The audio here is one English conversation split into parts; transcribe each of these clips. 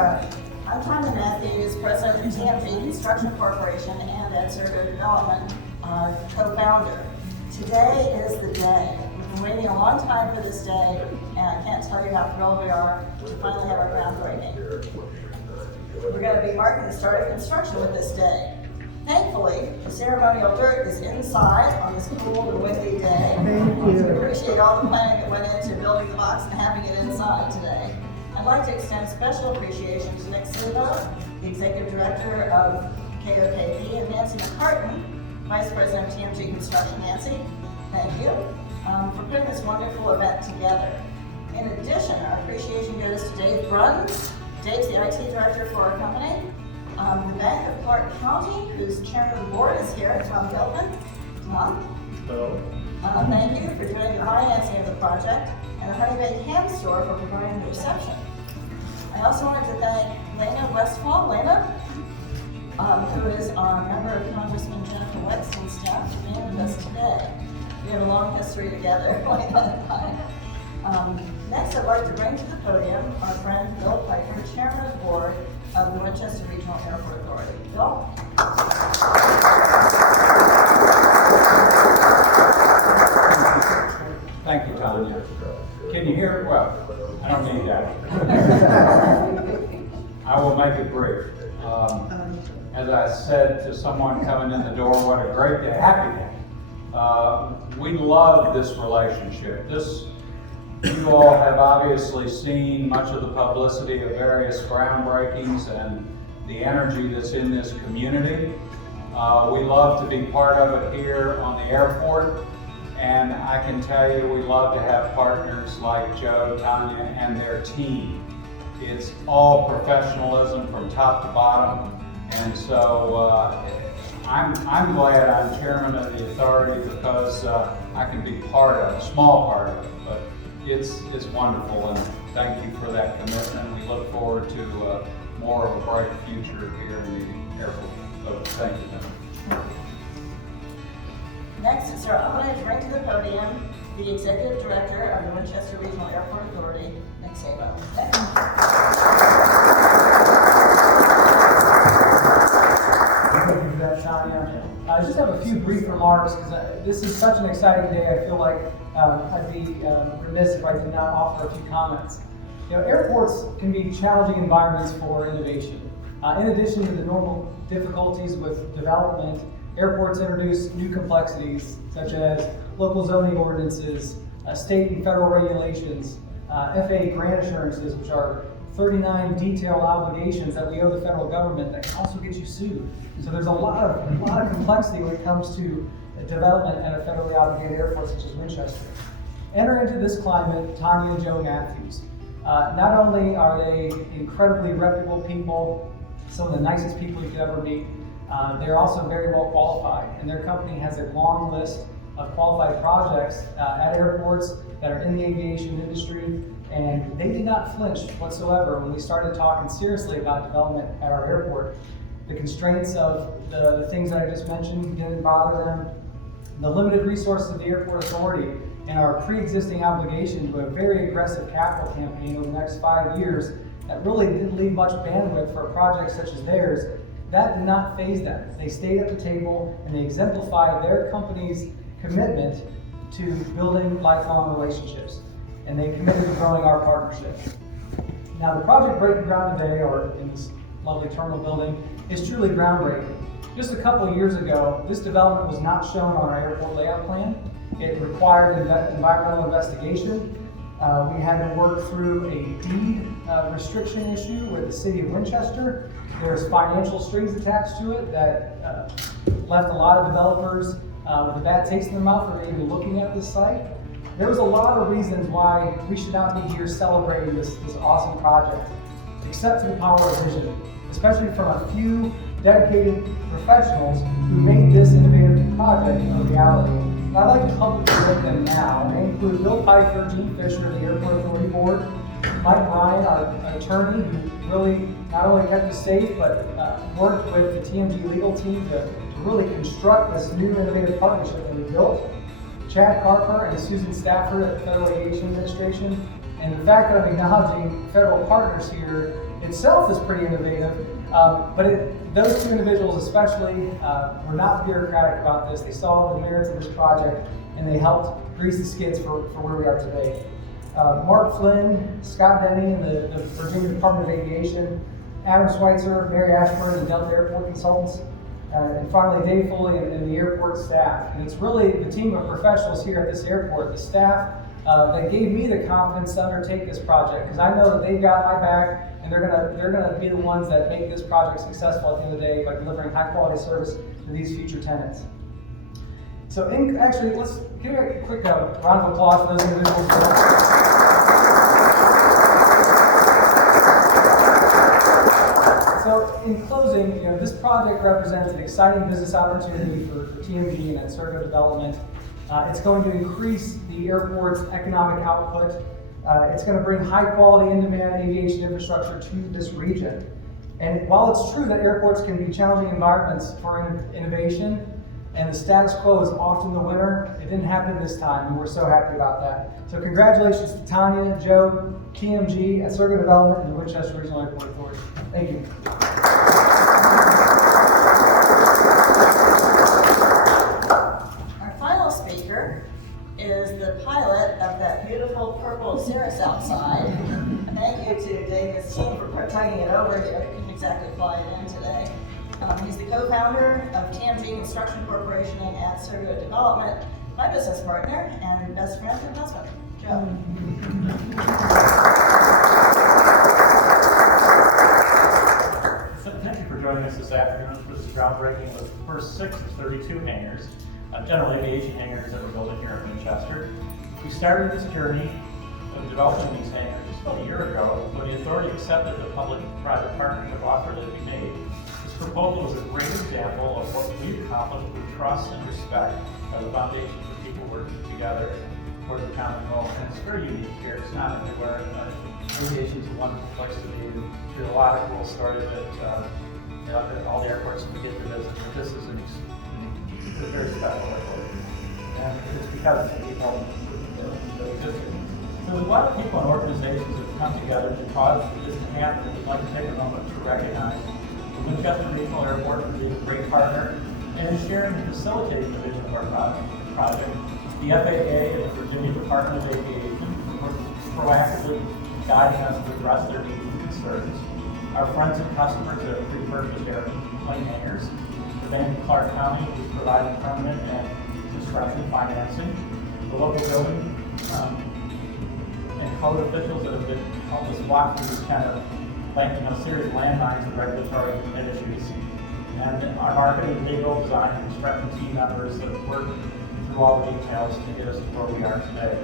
I'm Tanya Matthews, president of TMG Construction Corporation and at Sabo Development co-founder. Today is the day. We've been waiting a long time for this day, and I can't tell you how thrilled we are to finally have our groundbreaking. We're going to be marking the start of construction with this day. Thankfully, the ceremonial dirt is inside on this cool and windy day. Thank you. So we appreciate all the planning that went into building the box and having it inside today. I'd like to extend special appreciation to Nick Sabo, the Executive Director of KOKV, and Nancy McCartan, Vice President of TMG Construction. Nancy, thank you for putting this wonderful event together. In addition, our appreciation goes to Dave Bruns. Dave's the IT Director for our company. The Bank of Clark County, whose Chairman of the Board is here, Tom Gilpin. Tom? Hello. Thank you for doing the financing of the project, and the Honey Baked Ham Store for providing the reception. I also wanted to thank Lena Westfall, who is our member of Congressman Jennifer Wexton's staff, for being with us today. We have a long history together, Lena and I. Next, I'd like to bring to the podium our friend Bill Piper, Chairman of the Board of the Winchester Regional Airport Authority. Bill? Thank you, Tanya. Can you hear it well? I don't need that. I will make it brief. As I said to someone coming in the door, what a great day, happy day. We love this relationship. You all have obviously seen much of the publicity of various groundbreakings and the energy that's in this community. We love to be part of it here on the airport, and I can tell you we love to have partners like Joe, Tanya, and their team. It's all professionalism from top to bottom, and so I'm glad I'm chairman of the authority because I can be a small part of it, but it's wonderful, and thank you for that commitment. We look forward to more of a bright future here in the airport. So thank you. Next, it's our honor to bring to the podium the Executive Director of the Winchester Regional Airport Authority, Nick Sabo. Nick? Thank you for that, Tanya. I just have a few brief remarks because this is such an exciting day. I feel like I'd be remiss if I did not offer a few comments. You know, airports can be challenging environments for innovation. In addition to the normal difficulties with development, airports introduce new complexities such as local zoning ordinances, state and federal regulations, FAA grant assurances, which are 39 detailed obligations that we owe the federal government that can also get you sued. So there's a lot of complexity when it comes to development at a federally obligated airport such as Winchester. Enter into this climate Tanya and Joe Matthews. Not only are they incredibly reputable people, some of the nicest people you could ever meet, they're also very well qualified, and their company has a long list of qualified projects at airports that are in the aviation industry, and they did not flinch whatsoever when we started talking seriously about development at our airport. The constraints of the things that I just mentioned didn't bother them. The limited resources of the airport authority and our pre-existing obligation to a very aggressive capital campaign over the next 5 years that really didn't leave much bandwidth for projects such as theirs, that did not faze them. They stayed at the table and they exemplified their company's commitment to building lifelong relationships, and they committed to growing our partnership. Now, the project breaking ground today, or in this lovely terminal building, is truly groundbreaking. Just a couple of years ago, this development was not shown on our airport layout plan. It required environmental investigation. We had to work through a deed restriction issue with the city of Winchester. There's financial strings attached to it that left a lot of developers with a bad taste in their mouth for even looking at this site. There was a lot of reasons why we should not be here celebrating this awesome project, except for the power of vision, especially from a few dedicated professionals who made this innovative project a reality. And I'd like to publicly thank them now. They include Bill Piper, Gene Fisher of the Airport Authority Board, Mike Ryan, our attorney, who really not only kept us safe, but worked with the TMG legal team to really construct this new innovative partnership that we built. Chad Carper and Susan Stafford at the Federal Aviation Administration. And the fact that I'm acknowledging federal partners here, itself is pretty innovative, but those two individuals especially were not bureaucratic about this. They saw the merits of this project and they helped grease the skids for where we are today. Mark Flynn, Scott Denny, the Virginia Department of Aviation, Adam Schweitzer, Mary Ashburn, and Delta Airport Consultants, and finally Dave Foley and the airport staff. And it's really the team of professionals here at this airport, the staff, that gave me the confidence to undertake this project, because I know that they've got my back and they're gonna be the ones that make this project successful at the end of the day by delivering high quality service to these future tenants. So actually, let's give a quick round of applause for those individuals. So in closing, this project represents an exciting business opportunity for TMG and Sergo Development. It's going to increase the airport's economic output. It's going to bring high-quality, in-demand aviation infrastructure to this region. And while it's true that airports can be challenging environments for innovation, and the status quo is often the winner, it didn't happen this time, and we're so happy about that. So congratulations to Tanya, Joe, TMG, at Sergo Development, and the Winchester Regional Airport Authority. Thank you. Our final speaker is the pilot of that beautiful purple Cirrus outside. Thank you to Dave and his team for tugging it over here. He couldn't exactly fly it in today. He's the co-founder of TMG Construction Corporation and Sergo Development, my business partner and best friend and husband, Joe. So thank you for joining us this afternoon for this groundbreaking of the first 6 of 32 hangars, general aviation hangars that we're building here in Winchester. We started this journey of developing these hangars just about a year ago when the authority accepted the public-private partnership offer that we made. This proposal is a great example of what we've accomplished with trust and respect as a foundation for people working together toward the common goal. And it's very unique here. It's not everywhere. Aviation is a wonderful place to be. There's a lot of cool stories that all the airports we get to visit, but this is a very special airport. And it's because of the people that exist here. So there's a lot of people and organizations that have come together to cause this to happen. We'd like to take a moment to recognize the Winchester Regional Airport for being a great partner and sharing and facilitating the vision of our project. The FAA and the Virginia Department of Aviation for proactively guiding us to address their needs and concerns. Our friends and customers that have pre-purchased airplane hangars. The Bank of Clark County is providing permanent and construction financing. The local building and code officials that have been helped us walk through this kind of serious landmines and regulatory issues. And our marketing, legal, design, and construction team members that work through all the details to get us to where we are today.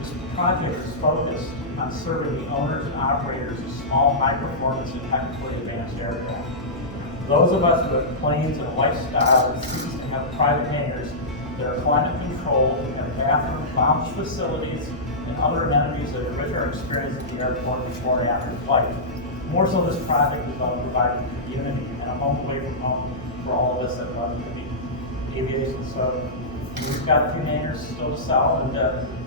This project is focused on serving the owners and operators of small, high-performance, and technically advanced aircraft. Those of us who have planes and a lifestyle that seeks to have private hangars that are climate controlled and have bathrooms, lounge facilities, and other amenities that enrich our experience at the airport before and after flight. More so, this project is about providing community and a home away from home for all of us that love aviation. So we've got a few hangars still to sell, and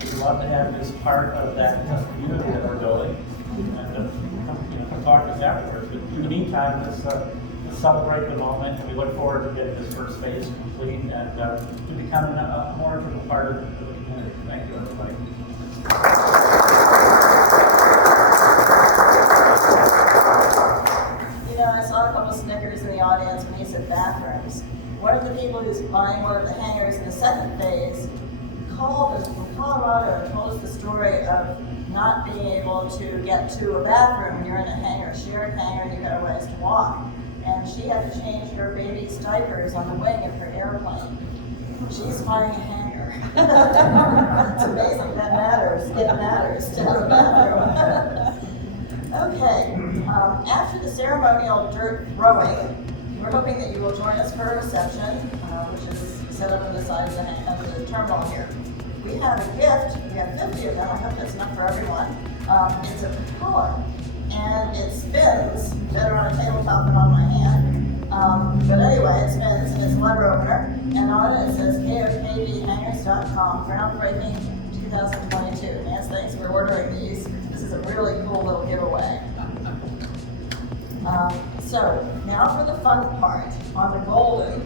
we'd love to have this part of that community that we're building. And come talk to us afterwards. But in the meantime, let's celebrate the moment, and we look forward to getting this first phase complete and to becoming a more integral part of the community. Thank you, everybody. I saw a couple of snickers in the audience when he said bathrooms. One of the people who's buying one of the hangars in the second phase called us from Colorado and told us the story of not being able to get to a bathroom when you're in a hangar, shared hangar, and you've got a ways to walk. And she had to change her baby's diapers on the wing of her airplane. She's buying a hangar. It's amazing that matters. It matters to have a bathroom. Okay, after the ceremonial dirt throwing, we're hoping that you will join us for a reception, which is set up on the side of the terminal here. We have a gift. We have 50 of them. I hope that's enough for everyone. It's a propeller, and it spins better on a tabletop than on my hand. But anyway, it spins, and it's a lever opener, and on it says KOKVhangars.com, groundbreaking 2022. Nance, thanks for ordering these. This is a really cool little giveaway. So now for the fun part. On the golden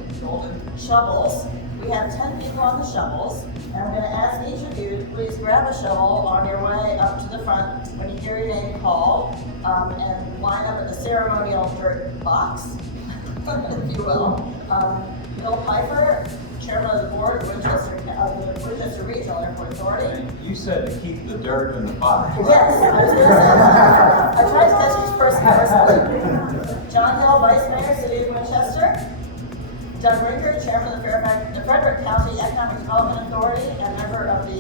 shovels, we have 10 people on the shovels, and I'm going to ask each of you to please grab a shovel on your way up to the front when you hear your name called, and line up at the ceremonial dirt box, if you will. Bill Piper, Chairman of the Board of the Winchester Regional Airport Authority. You said to keep the dirt in the box. Yes, I was going to say. I tried to catch each person first. John Hill, Vice Mayor, City of Winchester. Doug Rinker, Chairman of the Frederick County Economic Development Authority and member of the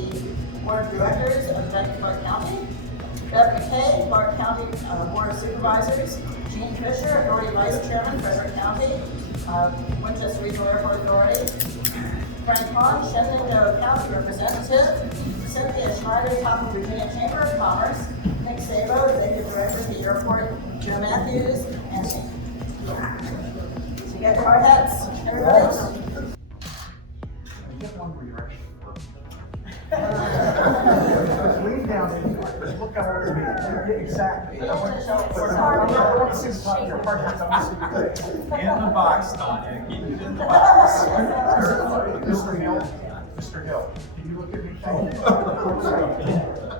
Board of Directors of Clark County. Bev McKay, Clark County Board of Supervisors. Gene Fisher, Authority Vice Chairman, Frederick County, Winchester Regional Airport Authority. Frank Hahn, Shenandoah County Representative. Cynthia Schneider, Top of Virginia Chamber of Commerce. Nick Sabo, Executive Director of the airport. Joe Matthews, and me. So you got your hard hats, everybody? Get one redirection. Lean down into it. Just look out at me. Exactly. In the box, Tanya, keep it in the box. Mr. Hill, can you look at me?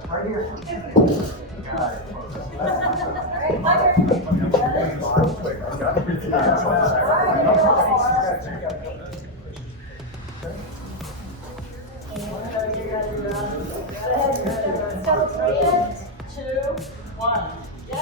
Right here. Got it. Three, two, one. Yay!